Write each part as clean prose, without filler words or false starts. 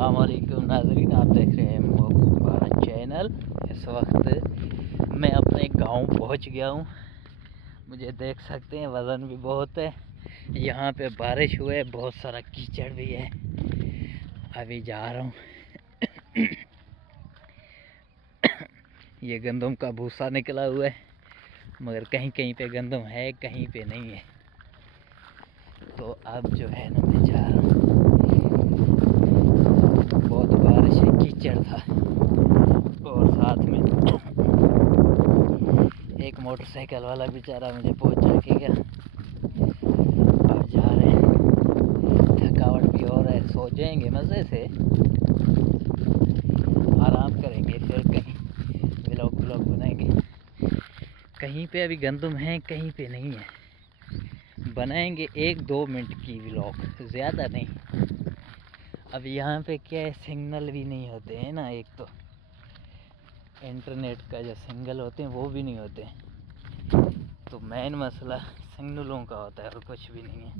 अस्सलाम वालेकुम नाज़रीन, आप देख रहे हैं भारत चैनल। इस वक्त मैं अपने गांव पहुंच गया हूं। मुझे देख सकते हैं वज़न भी बहुत है। यहाँ पे बारिश हुए, बहुत सारा कीचड़ भी है। अभी जा रहा हूं। ये गंदम का भूसा निकला हुआ है, मगर कहीं कहीं पे गंदम है, कहीं पे नहीं है। तो अब जो है ना, मैं जा रहा हूँ। बहुत बारिश है, कीचड़ था, और साथ में एक मोटरसाइकिल वाला बेचारा मुझे पहुंचा के गया। अब जा रहे हैं, थकावट भी हो रहा है। सो जाएंगे मज़े से, आराम करेंगे, फिर कहीं व्लॉग बनाएंगे। कहीं पे अभी गंदम है, कहीं पे नहीं है। बनाएंगे 1-2 मिनट की व्लॉग, ज़्यादा नहीं। अब यहाँ पे क्या है, सिग्नल भी नहीं होते हैं ना। एक तो इंटरनेट का जो सिग्नल होते हैं वो भी नहीं होते, तो मेन मसला सिग्नलों का होता है और कुछ भी नहीं है।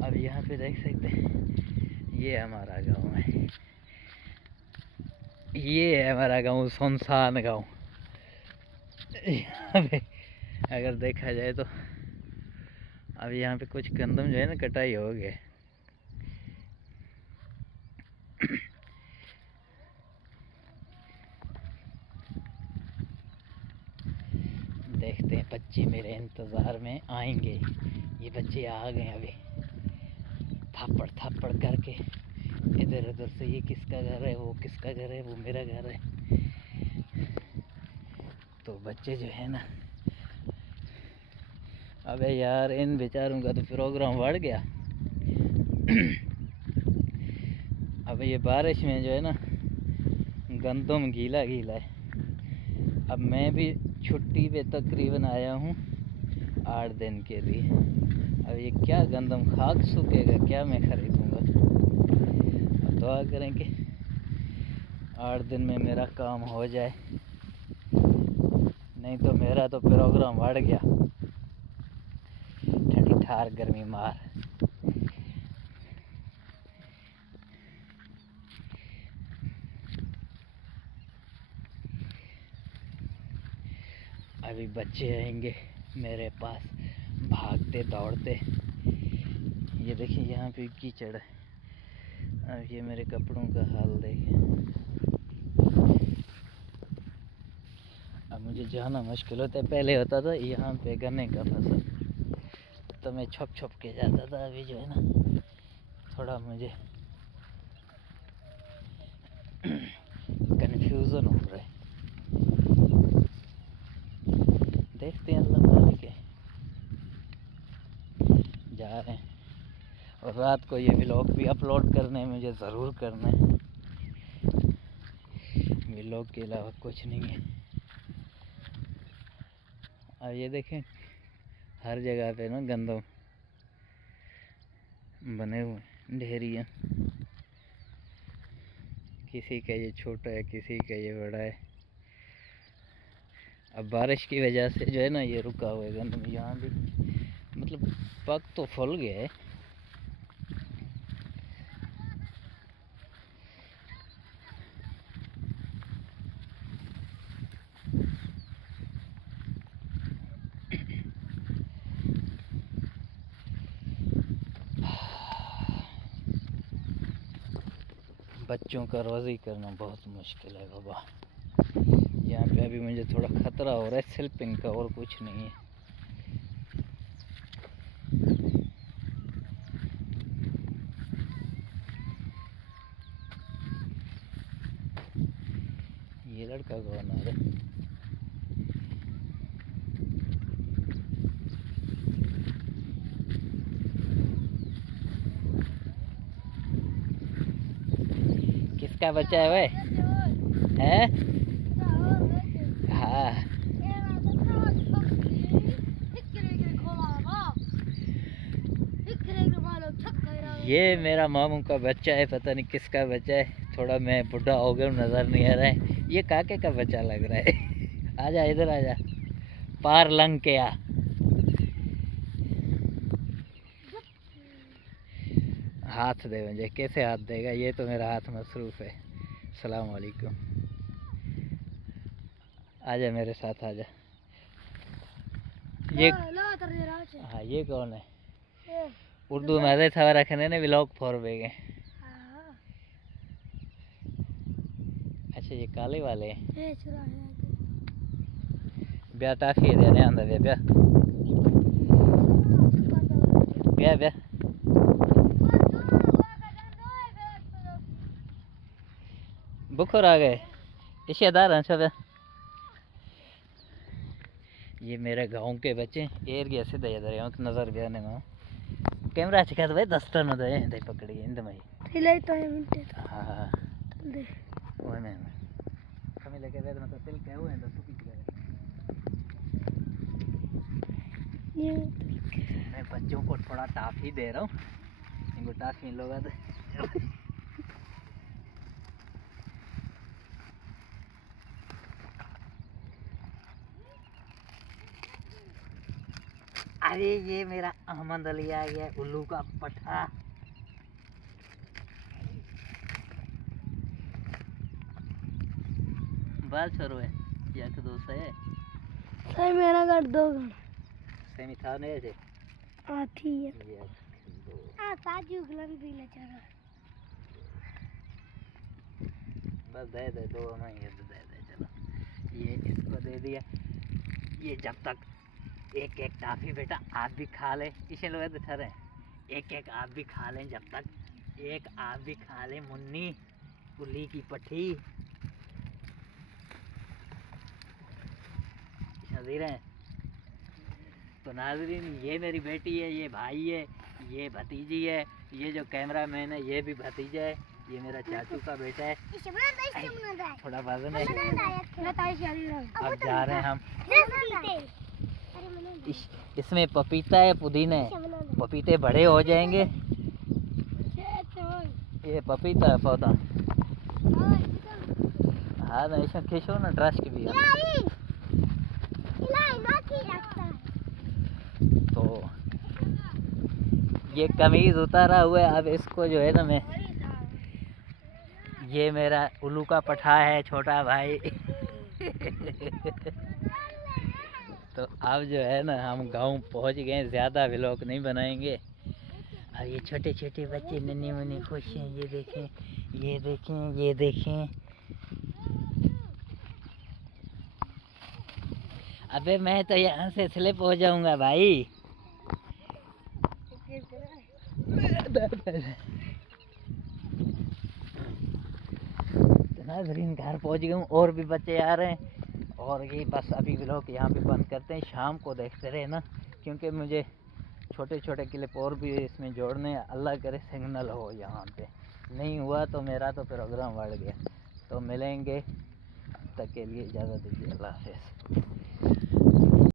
अब यहाँ पे देख सकते हैं, ये हमारा गांव है। ये है हमारा गांव, सुनसान गांव। यहाँ पे अगर देखा जाए तो अब यहाँ पे कुछ गंदम जो है ना, कटाई हो गए। देखते हैं, बच्चे मेरे इंतज़ार में आएंगे। ये बच्चे आ गए अभी, थप्पड़ थप्पड़ करके इधर उधर से। ये किसका घर है, वो किसका घर है, वो मेरा घर है। तो बच्चे जो है ना, अबे यार, इन बेचारों का तो प्रोग्राम बढ़ गया। अब ये बारिश में जो है ना, गंदम गीला गीला है। अब मैं भी छुट्टी पे तकरीबन आया हूँ 8 दिन के लिए। अब ये क्या गंदम खाक सूखेगा, क्या मैं ख़रीदूँगा। अब दुआ करें कि 8 दिन में मेरा काम हो जाए, नहीं तो मेरा तो प्रोग्राम बढ़ गया। ठंडी ठार गर्मी मार। अभी बच्चे आएंगे मेरे पास, भागते दौड़ते। ये देखिए, यहाँ पे कीचड़ है। अब ये मेरे कपड़ों का हाल देखें। अब मुझे जाना मुश्किल होता है। पहले होता था यहाँ पे गन्ने का फसल, तो मैं छुप छुप के जाता था। अभी जो है ना, थोड़ा मुझे कन्फ्यूज़न हो रहा है। देखते हैं, अल्लाह मालिक है। जा रहे हैं, और रात को ये व्लॉग भी अपलोड करने हैं, मुझे ज़रूर करना है। व्लॉग के अलावा कुछ नहीं है। अब ये देखें, हर जगह पे ना गंदम बने हुए, ढेरियाँ। किसी का ये छोटा है, किसी का ये बड़ा है। अब बारिश की वजह से जो है ना, ये रुका हुआ है गंदम। यहाँ भी मतलब पक तो फूल गया है। बच्चों का रोज़ी करना बहुत मुश्किल है बाबा। यहाँ पे अभी मुझे थोड़ा ख़तरा हो रहा है स्लिपिंग का, और कुछ नहीं है। ये लड़का कौन आ रहा है? किसका बच्चा है भाई? है? हाँ, ये मेरा मामू का बच्चा है। पता नहीं किसका बच्चा है। थोड़ा मैं बुढ़ा हो गया, नज़र नहीं आ रहा है। ये काके का बच्चा लग रहा है। आजा इधर, आजा, पार लंग के आ। हाथ दे मुझे। कैसे हाथ देगा, ये तो मेरा हाथ मसरूफ़ है। अस्सलाम वालेकुम। आजा मेरे साथ आजा। ये हाँ, ये कौन है? उर्दू में आधे सवा रखने ने व्लॉग फॉर बेगे। अच्छा, ये काले वाले हैं। ब्याह टाफी देने आंदा ब्याह ब्याह ब्याह ब्याह बुखर आ गए इश्तेदार हैं सब। ये मेरे गांव के बच्चे एर गया सीधा इधर यहाँ नजर भी आने में कैमरा चिका भाई दस्तर न दे दे पकड़ी इंद में हिलाई तो है मिनट। हां दे वो में हमें लगे वेद मतलब तिल क्या हुआ है तो सुखी गए। ये मैं बच्चों को थोड़ा टाफी दे रहा हूँ, इनको टाफी लोग आते। अरे ये मेरा अहमद अली आ गया, उल्लू का पठा। बाल छोरो है या तो दोस्त है सही मेरा कर दो सेमी था नहीं थे आती है ये हां ताजू गलन भी ले चला बस दे दे दो हमें ये दे दे चलो। ये इसको दे दिया। ये जब तक एक एक टाफी बेटा आप भी खा ले, इसे लोग तो ठहरे एक एक आप भी खा लें, जब तक एक आप भी खा लें मुन्नी उल्ली की पट्टी दे रहे हैं। तो नाज़रीन, ये मेरी बेटी है, ये भाई है, ये भतीजी है, ये जो कैमरामैन है ये भी भतीजा है, ये मेरा चाचू का बेटा है। थोड़ा वजन है। अब जा रहे हैं हम। इसमें पपीता है, पुदीना है। पपीते बड़े हो जाएंगे। ये पपीता है पौधा। हाँ ना, इसमें खिसो ना ट्रस्ट की भी है। तो ये कमीज उतारा हुआ है, अब इसको जो है ना मैं, ये मेरा उल्लू का पठा है छोटा भाई। तो अब जो है ना हम गांव पहुंच गए, ज़्यादा व्लॉग नहीं बनाएंगे। और ये छोटे छोटे बच्चे नन्हे मुन्ने खुश हैं, ये देखें ये देखें ये देखें। अबे मैं तो यहाँ से स्लिप हो जाऊंगा भाई। नाज़रीन घर पहुँच गए हूँ, और भी बच्चे आ रहे हैं। और ये बस अभी व्लॉग यहाँ पे बंद करते हैं, शाम को देखते रहे ना, क्योंकि मुझे छोटे छोटे क्लिप और भी इसमें जोड़ने। अल्लाह करे सिग्नल हो यहाँ पे, नहीं हुआ तो मेरा तो प्रोग्राम बढ़ गया। तो मिलेंगे, तब तक के लिए इजाज़त दीजिए, अल्लाह हाफ़िज़।